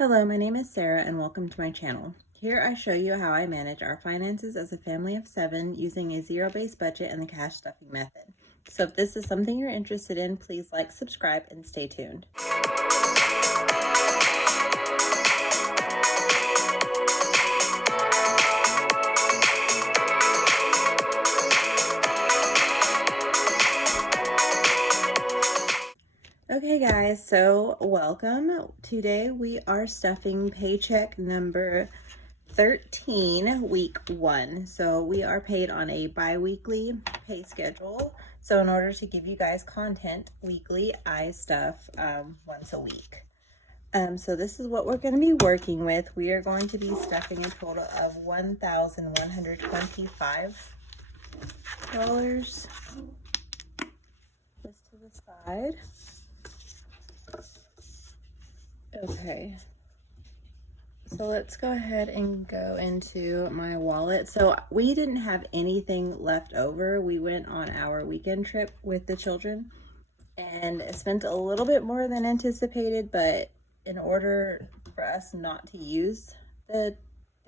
Hello, my name is Sarah and welcome to my channel. Here I show you how I manage our finances as a family of 7 using a zero-based budget and the cash stuffing method. So if this is something you're interested in, please like, subscribe, and stay tuned. Okay guys, so welcome. Today we are stuffing paycheck number 13, week 1. So we are paid on a bi-weekly pay schedule. So in order to give you guys content weekly, I stuff once a week. So this is what we're going to be working with. We are going to be stuffing a total of $1,125. This to the side. Okay, so let's go ahead and go into my wallet. So we didn't have anything left over. We went on our weekend trip with the children and spent a little bit more than anticipated, but in order for us not to use the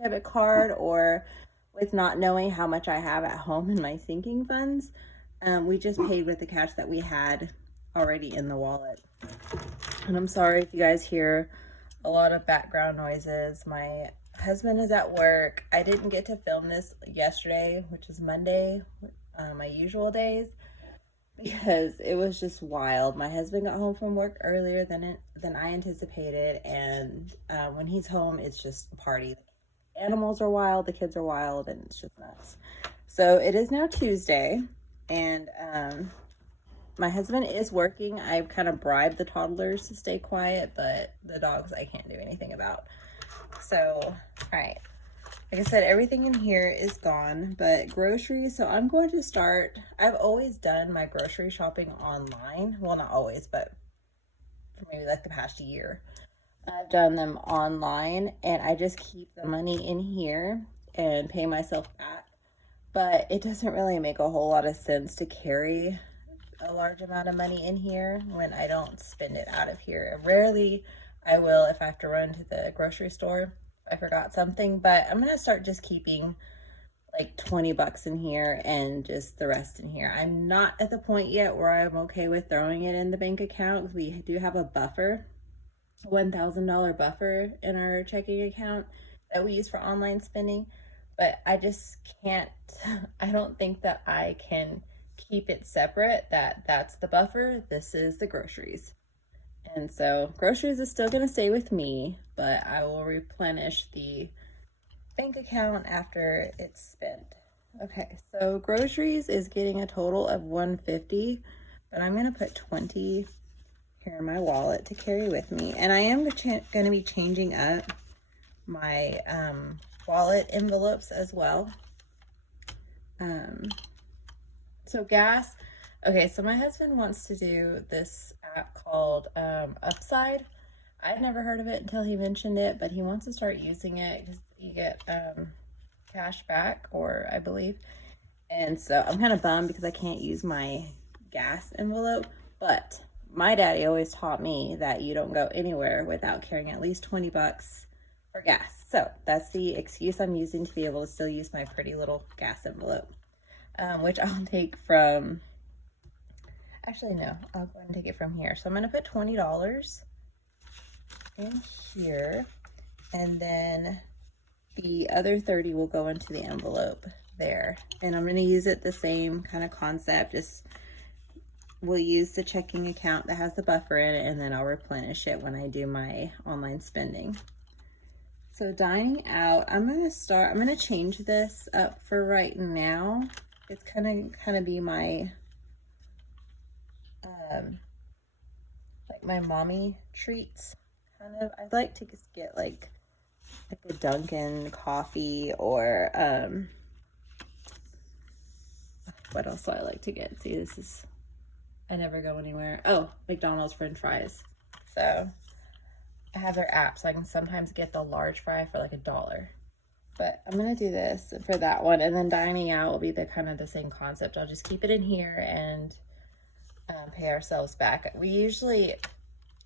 debit card, or with not knowing how much I have at home in my sinking funds, we just paid with the cash that we had already in the wallet. And I'm sorry if you guys hear a lot of background noises. My husband is at work. I didn't get to film this yesterday, which is Monday, my usual days, because it was just wild. My husband got home from work earlier than I anticipated, and when he's home, it's just a party. The animals are wild, the kids are wild, and it's just nuts. So it is now Tuesday, and my husband is working. I've kind of bribed the toddlers to stay quiet, but the dogs I can't do anything about. So, all right. Like I said, everything in here is gone, but groceries. So I'm going to start. I've always done my grocery shopping online. Well, not always, but for maybe like the past year. I've done them online, and I just keep the money in here and pay myself back. But it doesn't really make a whole lot of sense to carry a large amount of money in here when I don't spend it out of here. Rarely I will if I have to run to the grocery store if I forgot something, but I'm gonna start just keeping like 20 bucks in here and just the rest in here. I'm not at the point yet where I'm okay with throwing it in the bank account. We do have a buffer, $1,000 buffer in our checking account that we use for online spending, but I just can't, I don't think that I can keep it separate. That's the buffer, this is the groceries. And so groceries is still going to stay with me, but I will replenish the bank account after it's spent. Okay, so groceries is getting a total of $150, but I'm going to put 20 here in my wallet to carry with me. And I am going to be changing up my wallet envelopes as well. So gas. Okay, so my husband wants to do this app called Upside. I'd never heard of it until he mentioned it, but he wants to start using it because you get cash back, or I believe. And so I'm kind of bummed because I can't use my gas envelope, but my daddy always taught me that you don't go anywhere without carrying at least 20 bucks for gas. So that's the excuse I'm using to be able to still use my pretty little gas envelope. Which I'll take from, actually no, I'll go ahead and take it from here. So I'm going to put $20 in here, and then the other 30 will go into the envelope there. And I'm going to use it the same kind of concept, just we'll use the checking account that has the buffer in it, and then I'll replenish it when I do my online spending. So dining out, I'm going to change this up for right now. It's kind of be my like my mommy treats kind of. I'd like to just get like a Dunkin' coffee, or what else do I like to get? See, this is, I never go anywhere. Oh, McDonald's French fries. So I have their app, so I can sometimes get the large fry for like $1. But I'm going to do this for that one. And then dining out will be the kind of the same concept. I'll just keep it in here and pay ourselves back. We usually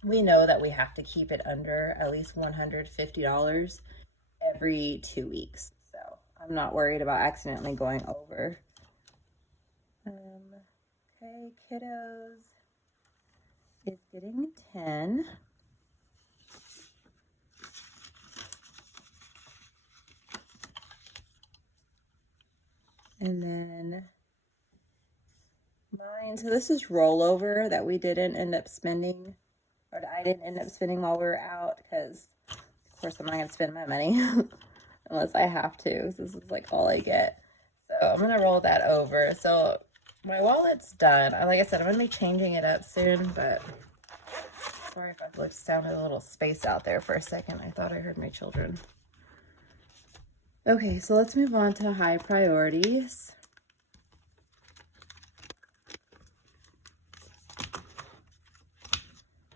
we know that we have to keep it under at least $150 every 2 weeks. So I'm not worried about accidentally going over. Okay, kiddos is getting 10. And then mine, so this is rollover that we didn't end up spending, or I didn't end up spending while we were out, because of course I'm not going to spend my money unless I have to. So this is like all I get. So I'm going to roll that over. So my wallet's done. Like I said, I'm going to be changing it up soon, but sorry if I sounded a little space out there for a second. I thought I heard my children. Okay, so let's move on to high priorities.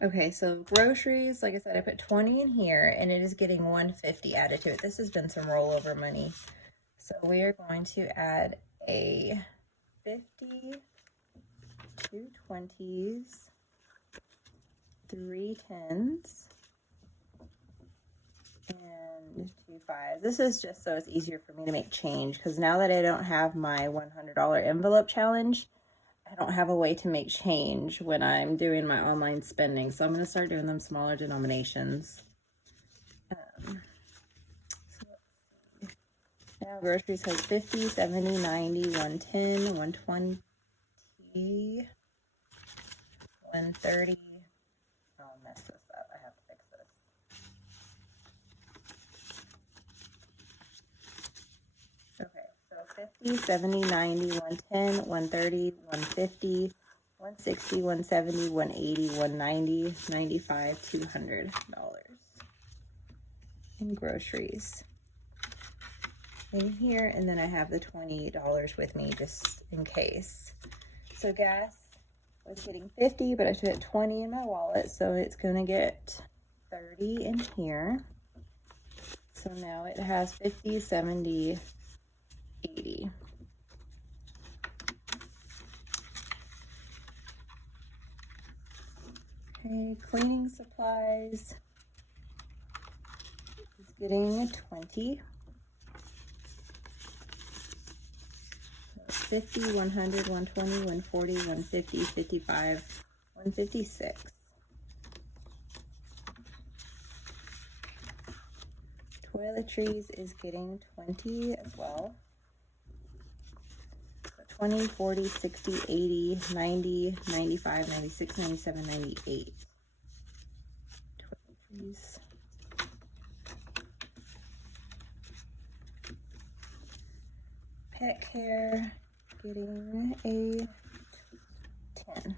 Okay, so groceries, like I said, I put 20 in here, and it is getting 150 added to it. This has been some rollover money. So we are going to add a 50, 2 20s, 3 10s, and 2 5s. This is just so it's easier for me to make change, because now that I don't have my $100 envelope challenge, I don't have a way to make change when I'm doing my online spending. So I'm going to start doing them smaller denominations. So let's see. Now groceries has 50, 70, 90, 110, 120, 130. I'll mess this up. I have to fix this. Okay, so 50, 70, 90, 110, 130, 150, 160, 170, 180, 190, 95, $200 in groceries in here. And then I have the $20 with me just in case. So gas was getting 50, but I put 20 in my wallet, so it's going to get 30 in here. So now it has 50, 70, 80. Okay, cleaning supplies is getting 20. 50, 100, 120, 140, 150, 55, 156. Toiletries is getting 20 as well. 20, 40, 60, 80, 90, 95, 96, 97, 98. Toiletries. Pet care getting a 10.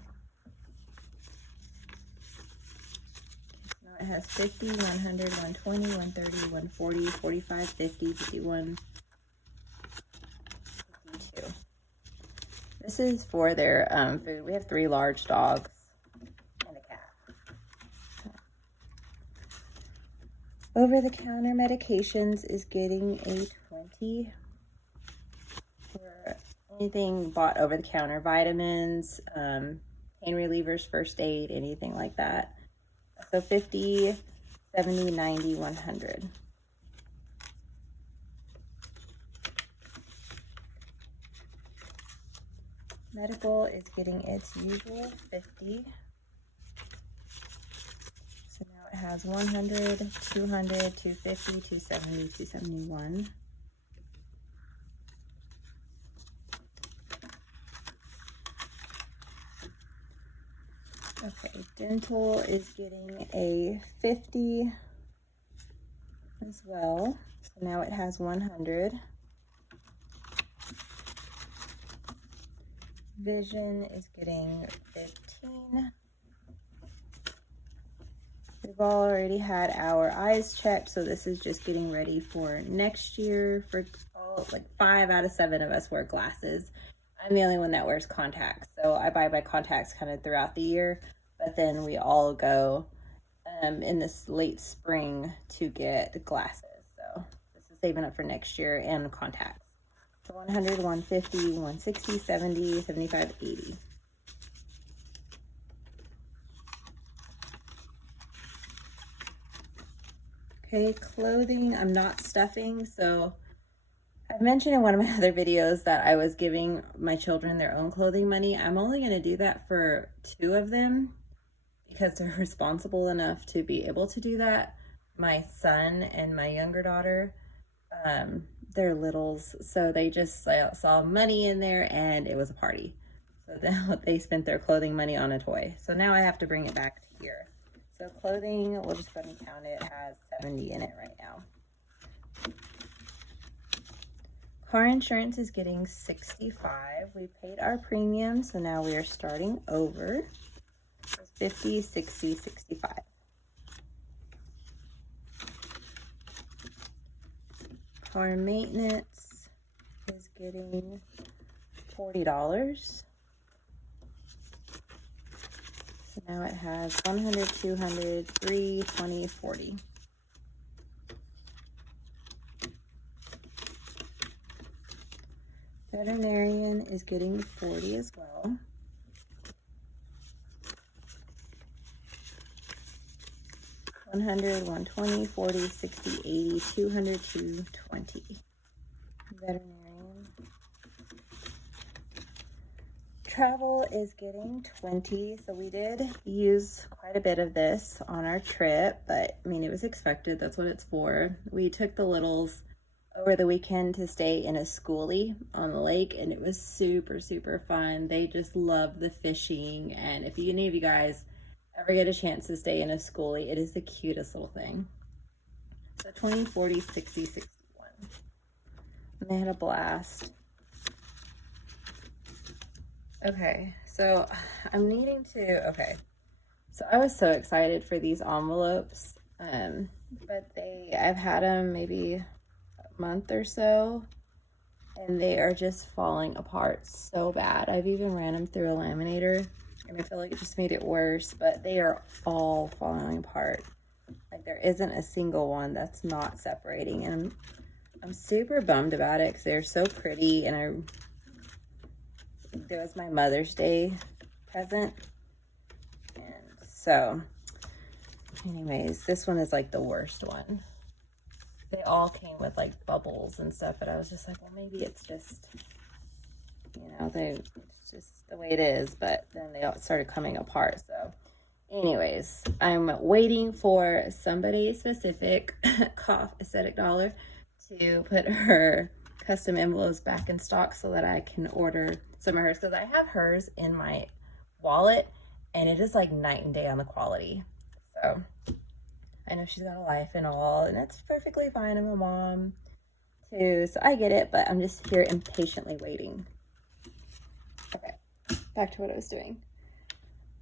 Now it has 50, 100, 120, 130, 140, 45, 50, 51, 52. This is for their food. We have 3 large dogs and a cat. Over-the-counter medications is getting a 20 for anything bought over the counter, vitamins, pain relievers, first aid, anything like that. So 50, 70, 90, 100. Medical is getting its usual 50. So now it has 100, 200, 250, 270, 271. Okay, dental is getting a 50 as well. So now it has 100. Vision is getting 15. We've already had our eyes checked, so this is just getting ready for next year. For all, like 5 out of 7 of us wear glasses. I'm the only one that wears contacts, so I buy my contacts kind of throughout the year, but then we all go in this late spring to get glasses. So this is saving up for next year and contacts. So 100, 150, 160, 70, 75, 80. Okay, clothing, I'm not stuffing, so I've mentioned in one of my other videos that I was giving my children their own clothing money. I'm only going to do that for 2 of them because they're responsible enough to be able to do that. My son and my younger daughter, they're littles, so they just saw money in there and it was a party. So then they spent their clothing money on a toy. So now I have to bring it back to here. So clothing, we'll just go ahead and count it, has 70 in it right now. Car insurance is getting 65. We paid our premium, so now we are starting over. 50, 60, 65. Car maintenance is getting $40. So now it has 100, 200, 3, 20, 40. Veterinarian is getting 40 as well. $100, $120, $40, $60, $80, $200, $220. Veterinarian. Travel is getting 20, so we did use quite a bit of this on our trip, but I mean, it was expected. That's what it's for. We took the littles over the weekend to stay in a schoolie on the lake, and it was super, super fun. They just love the fishing, and if any of you guys ever get a chance to stay in a schoolie, it is the cutest little thing. So 20, 40, 60, 61. And they had a blast. Okay, so I'm needing to, okay. So I was so excited for these envelopes, but I've had them maybe a month or so, and they are just falling apart so bad. I've even ran them through a laminator, and I feel like it just made it worse, but they are all falling apart. Like there isn't a single one that's not separating, and I'm super bummed about it because they're so pretty, and it was my Mother's Day present. And so anyways, this one is like the worst one. They all came with like bubbles and stuff, but I was just like, well, maybe it's just, you know, it's just the way it is. But then they all started coming apart. So anyways, I'm waiting for somebody specific, cough, aesthetic dollar, to put her custom envelopes back in stock so that I can order some of hers, because I have hers in my wallet and it is like night and day on the quality. So I know she's got a life and all, and that's perfectly fine. I'm a mom too, so I get it, but I'm just here impatiently waiting. Okay, back to what I was doing.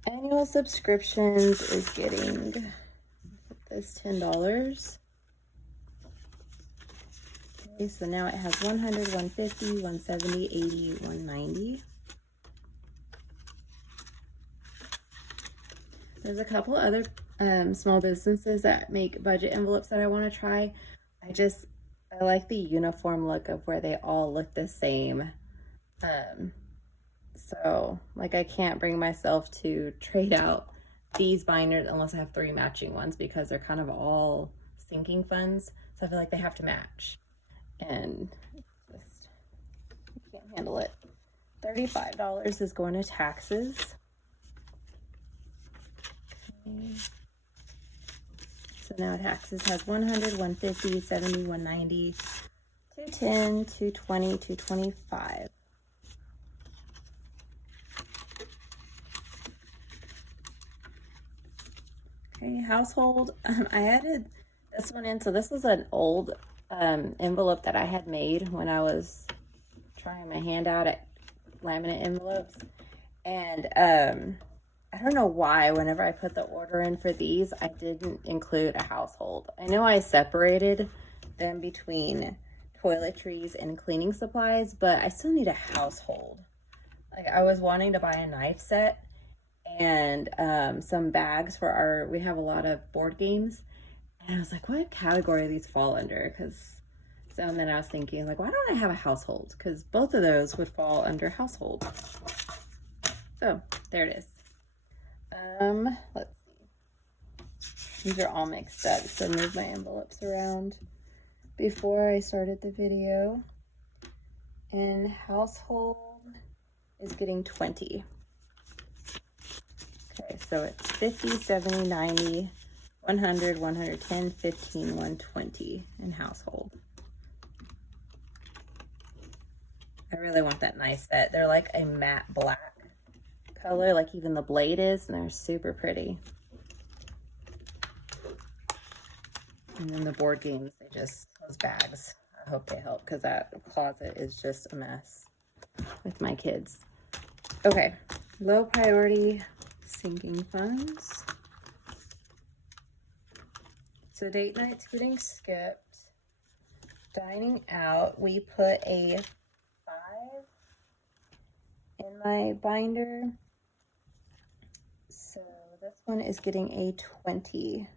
Annual subscriptions is getting this $10. Okay, so now it has 100, 150, 170, 80, 190. There's a couple other small businesses that make budget envelopes that I want to try. I like the uniform look of where they all look the same. So like I can't bring myself to trade out these binders unless I have 3 matching ones, because they're kind of all sinking funds. So I feel like they have to match. And just, I can't handle it. $35 is going to taxes. Okay. So now taxes has 100, 150, 70, 190, 210, 220, 225. Okay, household. I added this one in. So this is an old envelope that I had made when I was trying my hand out at laminate envelopes, and I don't know why whenever I put the order in for these I didn't include a household. I know I separated them between toiletries and cleaning supplies, but I still need a household. Like I was wanting to buy a knife set and some bags for we have a lot of board games. And I was like, what category do these fall under? So then I was thinking, like, why don't I have a household? Because both of those would fall under household. So there it is. Let's see. These are all mixed up, so I moved my envelopes around before I started the video. And household is getting 20. Okay, so it's 50, 70, 90, 100, 110, 15, 120 in household. I really want that nice set. They're like a matte black color, like even the blade is, and they're super pretty. And then the board games, those bags, I hope they help, because that closet is just a mess with my kids. Okay, low priority sinking funds. So date night's getting skipped. Dining out, we put a 5 in my binder. So this one is getting a 20.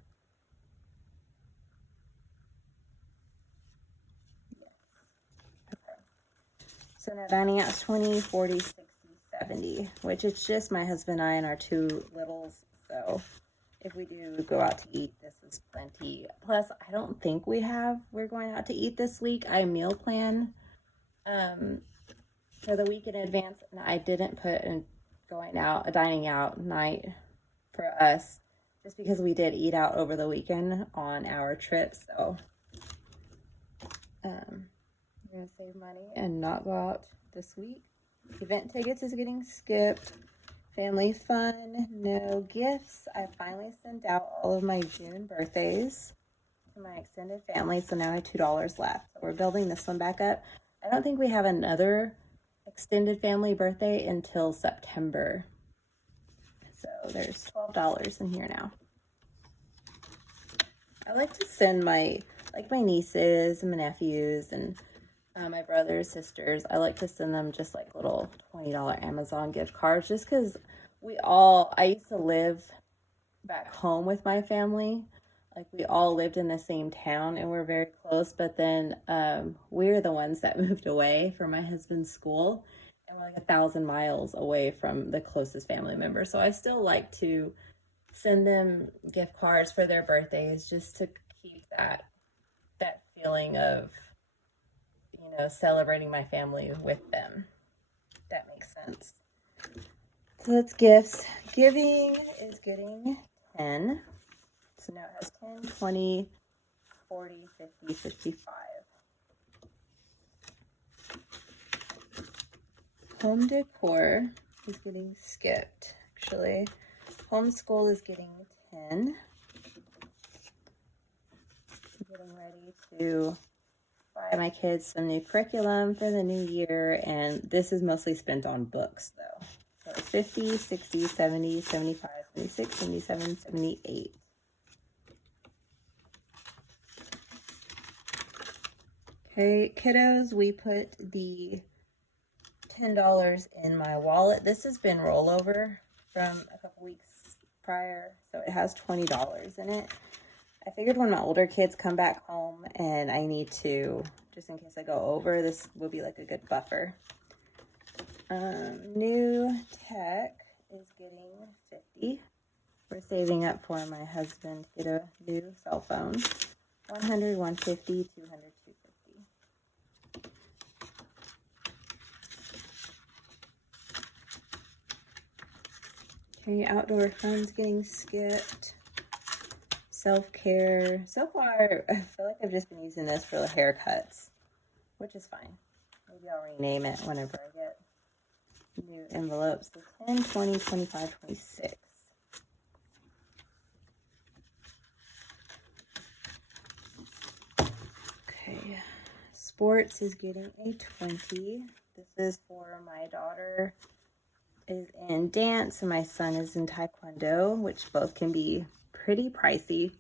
So now dining out is 20, 40, 60, 70, which it's just my husband and I and our 2 littles. So if we do go out to eat, this is plenty. Plus, I don't think we're going out to eat this week. I meal plan for the week in advance, and I didn't put a dining out night for us, just because we did eat out over the weekend on our trip. So we're gonna save money and not go out this week. Event tickets is getting skipped. Family fun, no gifts. I finally sent out all of my June birthdays to my extended family, so now I have $2 left. So we're building this one back up. I don't think we have another extended family birthday until September. So there's $12 in here now. I like to send my nieces and my nephews and my brothers, sisters, I like to send them just like little $20 Amazon gift cards, just because I used to live back home with my family. Like, we all lived in the same town and we're very close, but then we're the ones that moved away from my husband's school, and we're like 1,000 miles away from the closest family member. So I still like to send them gift cards for their birthdays, just to keep that feeling of, celebrating my family with them. That makes sense. So that's gifts. Giving is getting 10. So now it has 10, 20, 40, 50, 55. Home decor is getting skipped, actually. Homeschool is getting 10. I'm getting ready to buy my kids some new curriculum for the new year, and this is mostly spent on books though. So 50, 60, 70, 75, 76, 77, 78. Okay, kiddos, we put the $10 in my wallet. This has been rollover from a couple weeks prior, so it has $20 in it. I figured when my older kids come back home and I need to, just in case I go over, this will be like a good buffer. New tech is getting 50. We're saving up for my husband to get a new cell phone. 100, 150, 200, 250. Okay, outdoor fun's getting skipped. Self-care. So far, I feel like I've just been using this for the haircuts, which is fine. Maybe I'll rename it whenever I get new envelopes. So 10, 20, 25, 26. Okay. Sports is getting a 20. This is for my daughter is in dance and my son is in taekwondo, which both can be pretty pricey.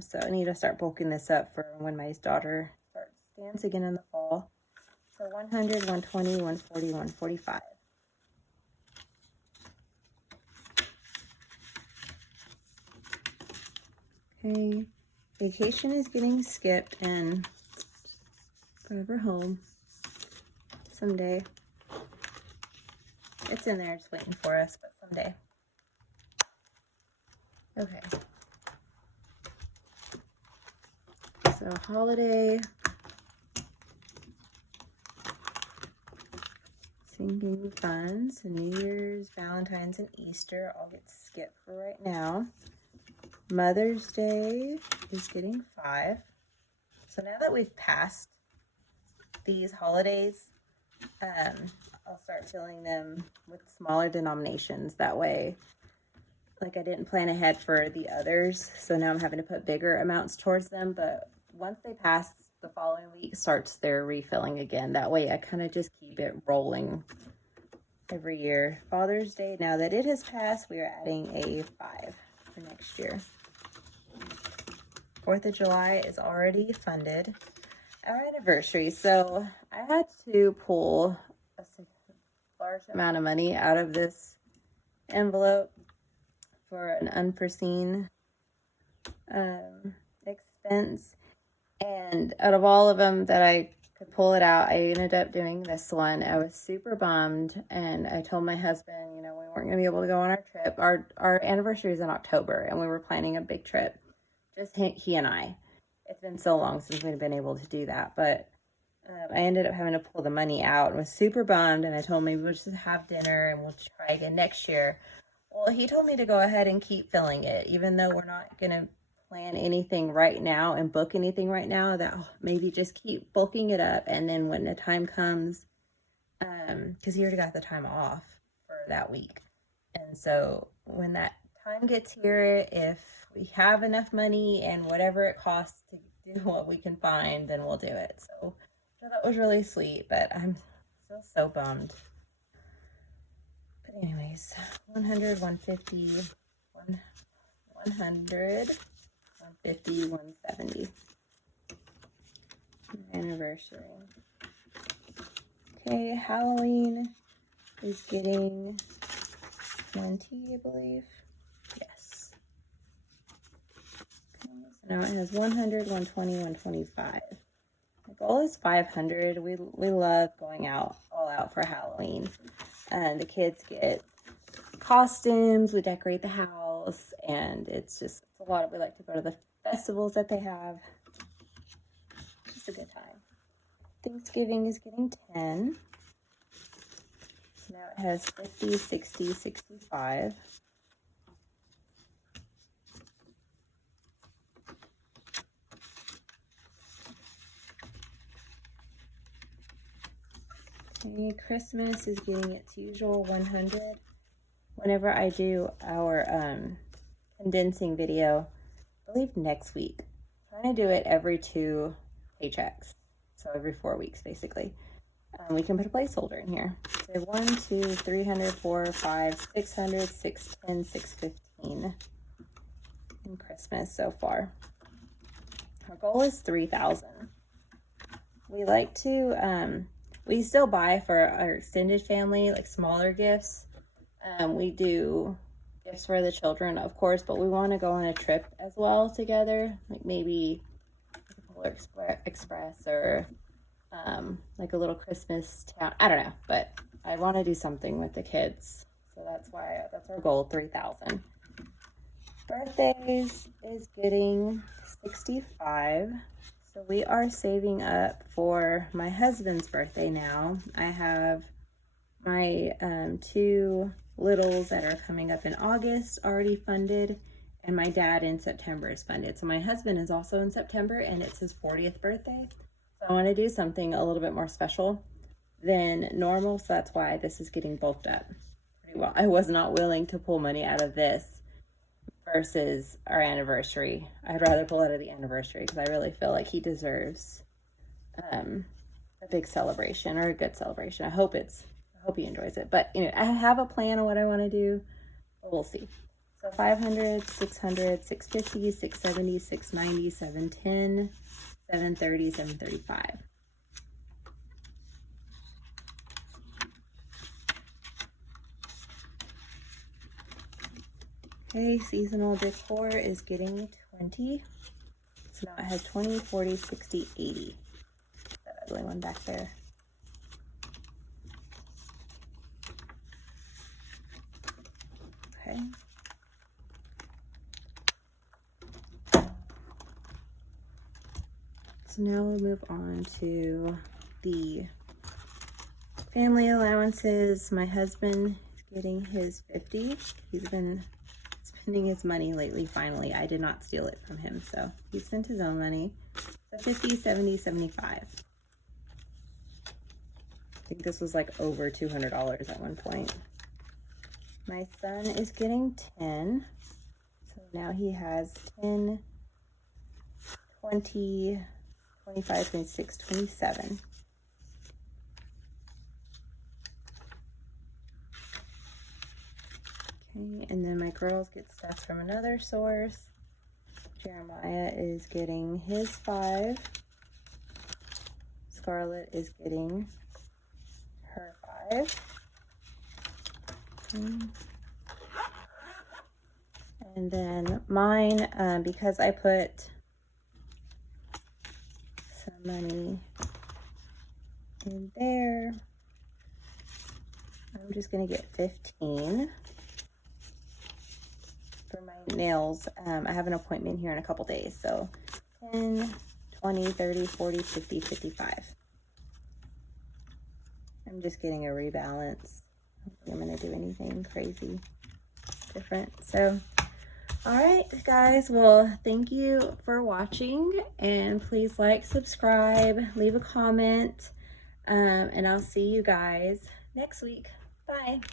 So I need to start bulking this up for when my daughter starts dance again in the fall. So 100, 120, 140, 145. Okay, vacation is getting skipped and forever home someday. It's in there just waiting for us, but someday. Okay. So holiday, sinking funds, New Year's, Valentine's, and Easter all get skipped for right now. Mother's Day is getting 5. So now that we've passed these holidays, I'll start filling them with smaller denominations. That way, like, I didn't plan ahead for the others, so now I'm having to put bigger amounts towards them. But once they pass, the following week starts their refilling again. That way I kind of just keep it rolling every year. Father's Day, now that it has passed, we are adding a 5 for next year. 4th of July is already funded. Our anniversary, so I had to pull a large amount of money out of this envelope for an unforeseen expense. And out of all of them that I could pull it out, I ended up doing this one. I was super bummed, and I told my husband, you know, we weren't going to be able to go on our trip. Our anniversary is in October, and we were planning a big trip, just he and I. It's been so long since we've been able to do that, but I ended up having to pull the money out and was super bummed, and I told him maybe we'll just have dinner and we'll try again next year. Well, he told me to go ahead and keep filling it, even though we're not going to plan anything right now and book anything right now, that maybe just keep bulking it up, and then when the time comes, because he already got the time off for that week, and so when that time gets here, if we have enough money and whatever it costs to do what we can find, then we'll do it. So that was really sweet, but I'm still so bummed. But anyways, 100, 150, 100, 150, 170. Anniversary. Okay, Halloween is getting 20, I believe. Yes. So now it has 100, 120, 125. The goal is 500. We love going all out for Halloween. And the kids get costumes, we decorate the house, and it's a lot. We like to go to the festivals that they have. Just a good time. Thanksgiving is getting 10. So now it has 50, 60, 65. Okay, Christmas is getting its usual 100. Whenever I do our condensing video, I believe next week, I'm trying to do it every 2 paychecks, so every 4 weeks basically. We can put a placeholder in here. So 1, 2, 300, 4, 5, 600, 610, 615 in Christmas so far. Our goal is 3,000. We like to we still buy for our extended family, like smaller gifts. We do gifts for the children, of course, but we want to go on a trip as well together, like maybe Polar Express or like a little Christmas town. I don't know, but I want to do something with the kids, so that's our goal, 3,000. Birthdays is getting 65. So we are saving up for my husband's birthday now. I have my 2 littles that are coming up in August already funded, and my dad in September is funded. So my husband is also in September, and it's his 40th birthday. So I want to do something a little bit more special than normal, so that's why this is getting bulked up pretty well. I was not willing to pull money out of this versus our anniversary. I'd rather pull out of the anniversary because I really feel like he deserves a big celebration, or a good celebration. I hope he enjoys it. But you know, I have a plan on what I want to do, but we'll see. So 500, 600, 650, 670, 690, 710, 730, 735. Okay, seasonal decor is getting 20. So now it has 20, 40, 60, 80. That ugly one back there. Okay. So now we'll move on to the family allowances. My husband is getting his 50. He's been spending his money lately, finally. I did not steal it from him, so he spent his own money. So 50, 70, 75. I think this was like over $200 at one point. My son is getting 10. So now he has 10, 20, 25, 26, 27. Okay, and then my girls get stuff from another source. Jeremiah is getting his 5. Scarlett is getting her 5. And then mine, because I put some money in there, I'm just going to get 15 for my nails. I have an appointment here in a couple days, so 10, 20, 30, 40, 50, 55. I'm just getting a rebalance. I don't think I'm going to do anything crazy different. So, all right, guys. Well, thank you for watching, and please like, subscribe, leave a comment, and I'll see you guys next week. Bye.